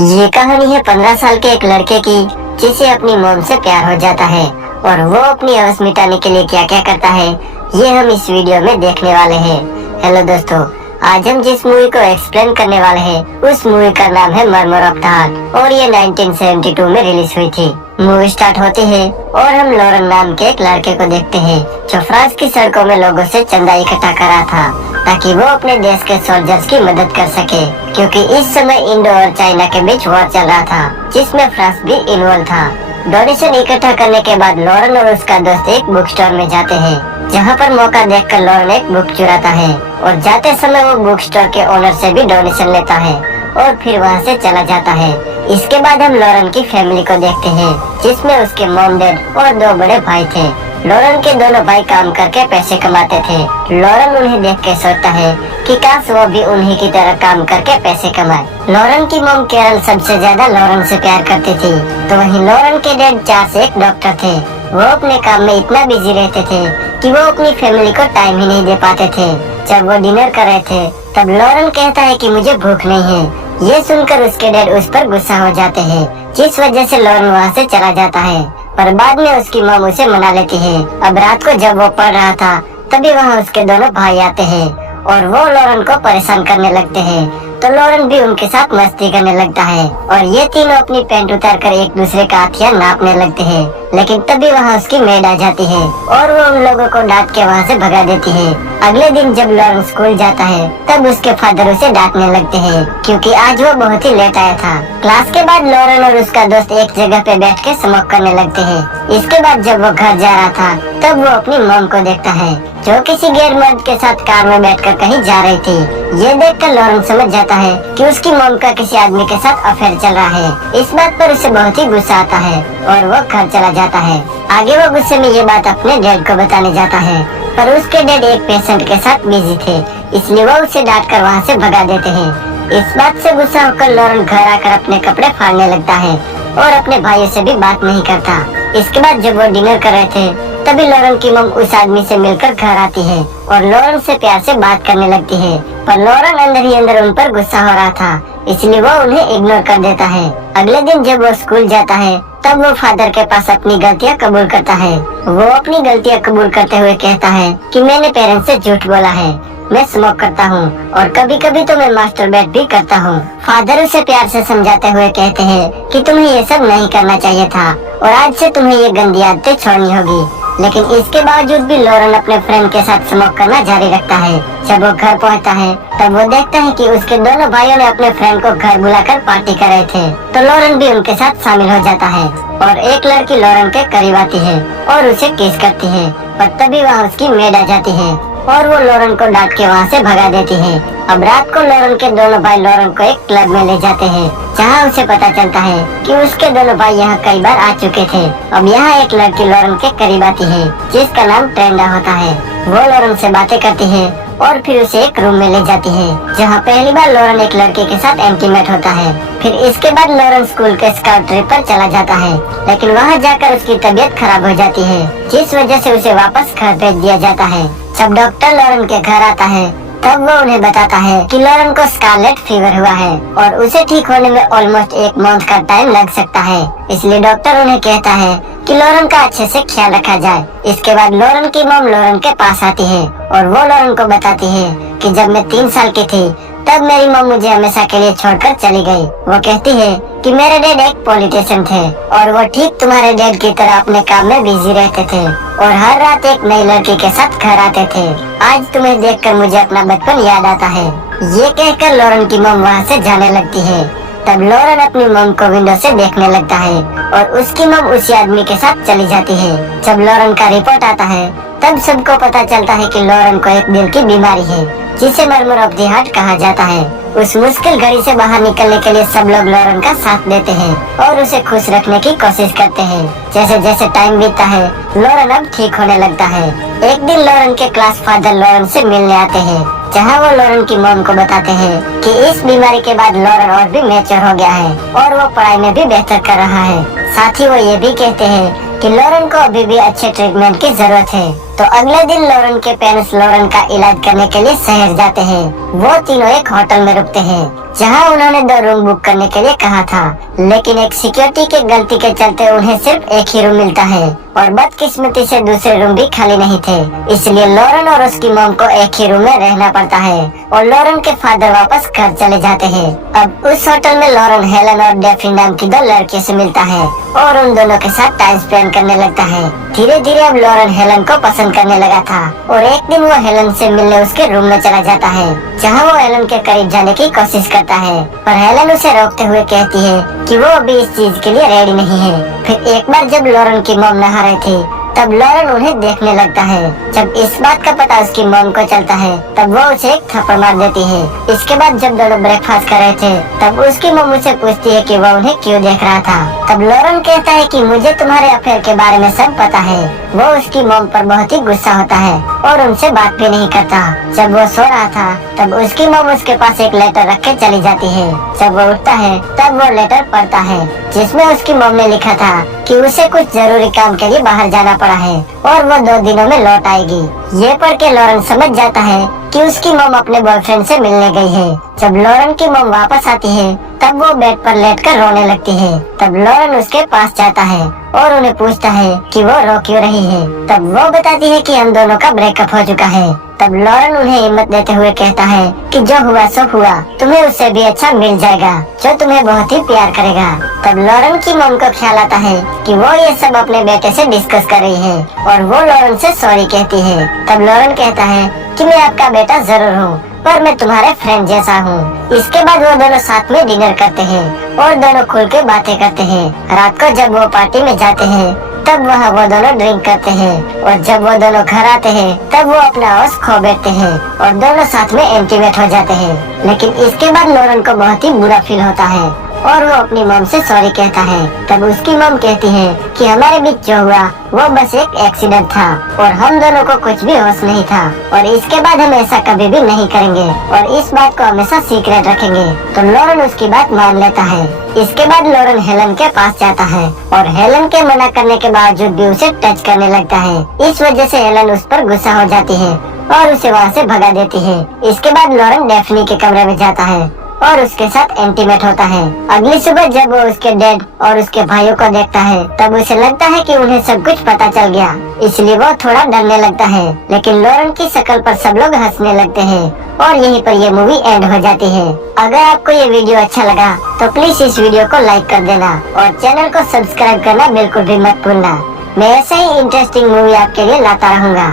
ये कहानी है 15 साल के एक लड़के की जिसे अपनी मॉम से प्यार हो जाता है और वो अपनी हवस मिटाने के लिए क्या क्या करता है ये हम इस वीडियो में देखने वाले हैं। हेलो दोस्तों, आज हम जिस मूवी को एक्सप्लेन करने वाले हैं उस मूवी का नाम है मर्मर ऑफ द हार्ट और ये 1972 में रिलीज हुई थी। मूवी स्टार्ट होती है और हम लॉरेन नाम के एक लड़के को देखते हैं जो फ्रांस की सड़कों में लोगों से चंदा इकट्ठा कर रहा था ताकि वो अपने देश के सोल्जर्स की मदद कर सके, क्योंकि इस समय इंडो और चाइना के बीच वॉर चल रहा था जिसमें फ्रांस भी इन्वॉल्व था। डोनेशन इकट्ठा करने के बाद लॉरेन और उसका दोस्त एक बुक स्टोर में जाते हैं, जहाँ पर मौका देखकर लॉरेन एक बुक चुराता है और जाते समय वो बुक स्टोर के ओनर से भी डोनेशन लेता है और फिर वहाँ से चला जाता है। इसके बाद हम लॉरेन की फैमिली को देखते हैं जिसमें उसके मॉम डैड और दो बड़े भाई थे। लॉरेन के दोनों भाई काम करके पैसे कमाते थे। लॉरेन उन्हें देख के सोचता है कि काश वो भी उन्हीं की तरह काम करके पैसे कमाए। लॉरेन की मॉम कैरल सबसे ज्यादा लॉरेन से प्यार करती थी, तो वहीं लॉरेन के डैड 4 से 1 डॉक्टर थे। वो अपने काम में इतना बिजी रहते थे कि वो अपनी फैमिली को टाइम ही नहीं दे पाते थे। जब वो डिनर कर रहे थे तब लॉरेन कहता है कि मुझे भूख नहीं है। ये सुनकर उसके डैड उस पर गुस्सा हो जाते हैं, जिस वजह से लॉरेन वहाँ से चला जाता है, पर बाद में उसकी मॉम उसे मना लेती है। अब रात को जब वो पढ़ रहा था तभी वहाँ उसके दोनों भाई आते हैं और वो लॉरेन को परेशान करने लगते हैं, तो लॉरेन भी उनके साथ मस्ती करने लगता है और ये तीनों अपनी पैंट उतारकर एक दूसरे का हथियार नापने लगते हैं। लेकिन तभी वहाँ उसकी मेड आ जाती है और वो उन लोगों को डांट के वहाँ से भगा देती है। अगले दिन जब लॉरेन स्कूल जाता है तब उसके फादर उसे डांटने लगते हैं क्योंकि आज वो बहुत ही लेट आया था। क्लास के बाद लॉरेन और उसका दोस्त एक जगह पे बैठ के स्मोक करने लगते हैं। इसके बाद जब वो घर जा रहा था तब वो अपनी मॉम को देखता है जो किसी गैर मर्द के साथ कार में बैठकर कहीं जा रही थी। ये देखकर लॉरेन समझ जाता है कि उसकी मॉम का किसी आदमी के साथ अफेयर चल रहा है। इस बात पर उसे बहुत ही गुस्सा आता है और वो घर चला जाता है। आगे वो गुस्से में ये बात अपने डैड को बताने जाता है, पर उसके डैड एक पेशेंट के साथ बिजी थे, इसलिए वो उसे डांट कर वहाँ से भगा देते हैं। इस बात से गुस्सा होकर लॉरेन घर आकर अपने कपड़े फाड़ने लगता है और अपने भाइयों से भी बात नहीं करता। इसके बाद जब वो डिनर कर रहे थे तभी लॉरेन की मॉम उस आदमी से मिलकर घर आती है और लॉरेन से प्यार से बात करने लगती है, पर लॉरेन अंदर ही अंदर उन पर गुस्सा हो रहा था, इसलिए वो उन्हें इग्नोर कर देता है। अगले दिन जब वो स्कूल जाता है तब वो फादर के पास अपनी गलतियाँ कबूल करता है। वो अपनी गलतियाँ कबूल करते हुए कहता है कि मैंने पेरेंट्स से झूठ बोला है, मैं स्मोक करता हूँ और कभी कभी तो मैं मास्टरबेट भी करता हूँ। फादर उसे प्यार से समझाते हुए कहते हैं कि तुम्हें ये सब नहीं करना चाहिए था और आज से तुम्हें ये गंदी आदतें छोड़नी होगी। लेकिन इसके बावजूद भी लॉरेन अपने फ्रेंड के साथ स्मोक करना जारी रखता है। जब वो घर पहुंचता है तब वो देखता है कि उसके दोनों भाइयों ने अपने फ्रेंड को घर बुलाकर पार्टी कर रहे थे, तो लॉरेन भी उनके साथ शामिल हो जाता है और एक लड़की लॉरेन के करीब आती है और उसे किस करती है, पर तभी वहाँ उसकी मेड आ जाती है और वो लॉरेन को डांट के वहाँ से भगा देती है। अब रात को लॉरेन के दोनों भाई लॉरेन को एक क्लब में ले जाते हैं जहाँ उसे पता चलता है कि उसके दोनों भाई यहाँ कई बार आ चुके थे। अब यहाँ एक लड़की लॉरेन के करीब आती है जिसका नाम ट्रेंडा होता है। वो लॉरेन से बातें करती है और फिर उसे एक रूम में ले जाती है जहाँ पहली बार लॉरेन एक लड़के के साथ इंटीमेट होता है। फिर इसके बाद लॉरेन स्कूल के स्काउट ट्रिप पर चला जाता है, लेकिन वहाँ जाकर उसकी तबीयत खराब हो जाती है जिस वजह से उसे वापस घर भेज दिया जाता है। जब डॉक्टर लॉरेन के घर आता है तब वो उन्हें बताता है कि लॉरेन को स्कारलेट फीवर हुआ है और उसे ठीक होने में ऑलमोस्ट 1 मंथ का टाइम लग सकता है, इसलिए डॉक्टर उन्हें कहता है कि लॉरेन का अच्छे से ख्याल रखा जाए। इसके बाद लॉरेन की मॉम लॉरेन के पास आती है और वो लॉरेन को बताती है कि जब मैं 3 साल की थी तब मेरी मॉम मुझे हमेशा के लिए छोड़कर चली गई। वो कहती है कि मेरे डैड एक पॉलिटिशियन थे और वो ठीक तुम्हारे डैड की तरह अपने काम में बिजी रहते थे और हर रात एक नई लड़की के साथ घर आते थे। आज तुम्हें देखकर मुझे अपना बचपन याद आता है। ये कहकर लॉरेन की मॉम वहाँ से जाने लगती है। तब लॉरेन अपनी मॉम को विंडो से देखने लगता है और उसकी मॉम उसी आदमी के साथ चली जाती है। जब लॉरेन का रिपोर्ट आता है तब सबको पता चलता है कि लॉरेन को एक दिल की बीमारी है जिसे मर्मर ऑफ द हार्ट कहा जाता है। उस मुश्किल घड़ी से बाहर निकलने के लिए सब लोग लॉरेन का साथ देते हैं और उसे खुश रखने की कोशिश करते हैं। जैसे जैसे टाइम बीतता है लॉरेन अब ठीक होने लगता है। एक दिन लॉरेन के क्लास फादर लॉरेन से मिलने आते हैं, जहाँ वो लॉरेन की मॉम को बताते हैं कि इस बीमारी के बाद लॉरेन और भी मैच्योर हो गया है और वो पढ़ाई में भी बेहतर कर रहा है। साथ ही वो ये भी कहते हैं कि लॉरेन को अभी भी अच्छे ट्रीटमेंट की जरूरत है। तो अगले दिन लॉरेन के पेरेंट्स लॉरेन का इलाज करने के लिए शहर जाते हैं। वो तीनों एक होटल में रुकते हैं जहां उन्होंने 2 रूम बुक करने के लिए कहा था, लेकिन एक सिक्योरिटी के गलती के चलते उन्हें सिर्फ एक ही रूम मिलता है और बदकिस्मती से दूसरे रूम भी खाली नहीं थे। इसलिए लॉरेन और उसकी मॉम को एक ही रूम में रहना पड़ता है और लॉरेन के फादर वापस घर चले जाते हैं। अब उस होटल में लॉरेन हेलन और डेफनी नाम की 2 लड़कियों से मिलता है और उन दोनों के साथ टाइम स्पेंड करने लगता है। धीरे धीरे अब लॉरेन हेलन को पसंद करने लगा था और एक दिन वो हेलन से मिलने उसके रूम में चला जाता है, जहाँ वो हेलन के करीब जाने की कोशिश करता है, पर हेलन उसे रोकते हुए कहती है कि वो अभी इस चीज के लिए रेडी नहीं है। फिर एक बार जब लॉरेन की मॉम नहा रही थी, तब लॉरेन उन्हें देखने लगता है। जब इस बात का पता उसकी मॉम को चलता है, तब वो उसे एक थप्पड़ मार देती है। इसके बाद जब दोनों ब्रेकफास्ट कर रहे थे, तब उसकी मॉम उसे पूछती है कि वो उन्हें क्यों देख रहा था। तब लॉरेन कहता है कि मुझे तुम्हारे अफेयर के बारे में सब पता है। वो उसकी मॉम पर बहुत ही गुस्सा होता है और उनसे बात भी नहीं करता। जब वो सो रहा था, तब उसकी मॉम उसके पास एक लेटर रख के चली जाती है। जब वो उठता है, तब वो लेटर पढ़ता है, जिसमें उसकी मॉम ने लिखा था कि उसे कुछ जरूरी काम के लिए बाहर जाना पड़ा है और वो 2 दिनों में लौट आएगी। ये पढ़ के लॉरेन समझ जाता है कि उसकी मॉम अपने बॉयफ्रेंड से मिलने गई है। जब लॉरेन की मॉम वापस आती है, तब वो बेड पर लेटकर रोने लगती है। तब लॉरेन उसके पास जाता है और उन्हें पूछता है कि वो रो क्यों रही है। तब वो बताती है कि हम दोनों का ब्रेकअप हो चुका है। तब लॉरेन उन्हें हिम्मत देते हुए कहता है कि जो हुआ सो हुआ, तुम्हें उससे भी अच्छा मिल जाएगा जो तुम्हें बहुत ही प्यार करेगा। तब लॉरेन की मॉम को ख्याल आता है कि वो ये सब अपने बेटे से डिस्कस कर रही है और वो लॉरेन से सॉरी कहती है। तब लॉरेन कहता है कि मैं आपका बेटा जरूर हूँ, पर मैं तुम्हारे फ्रेंड जैसा हूँ। इसके बाद वो दोनों साथ में डिनर करते हैं और दोनों खुल के बातें करते हैं। रात को जब वो पार्टी में जाते हैं, तब वहाँ वो दोनों ड्रिंक करते हैं और जब वो दोनों घर आते हैं, तब वो अपना होश खो बैठते हैं और दोनों साथ में इंटीमेट हो जाते हैं। लेकिन इसके बाद लॉरेन को बहुत ही बुरा फील होता है और वो अपनी मॉम से सॉरी कहता है। तब उसकी मॉम कहती है कि हमारे बीच जो हुआ वो बस एक एक्सीडेंट था और हम दोनों को कुछ भी होश नहीं था और इसके बाद हम ऐसा कभी भी नहीं करेंगे और इस बात को हमेशा सीक्रेट रखेंगे। तो लॉरेन उसकी बात मान लेता है। इसके बाद लॉरेन हेलन के पास जाता है और हेलन के मना करने के बावजूद भी उसे टच करने लगता है। इस वजह से हेलन उस पर गुस्सा हो जाती है और उसे वहाँ से भगा देती है। इसके बाद लॉरेन डेफनी के कमरे में जाता है और उसके साथ इंटीमेट होता है। अगली सुबह जब वो उसके डैड और उसके भाइयों को देखता है, तब उसे लगता है कि उन्हें सब कुछ पता चल गया, इसलिए वो थोड़ा डरने लगता है। लेकिन लॉरेन की शक्ल पर सब लोग हंसने लगते हैं और यहीं पर ये मूवी एंड हो जाती है। अगर आपको ये वीडियो अच्छा लगा तो प्लीज इस वीडियो को लाइक कर देना और चैनल को सब्सक्राइब करना बिल्कुल भी मत भूलना। मैं ऐसे ही इंटरेस्टिंग मूवी आपके लिए लाता रहूँगा।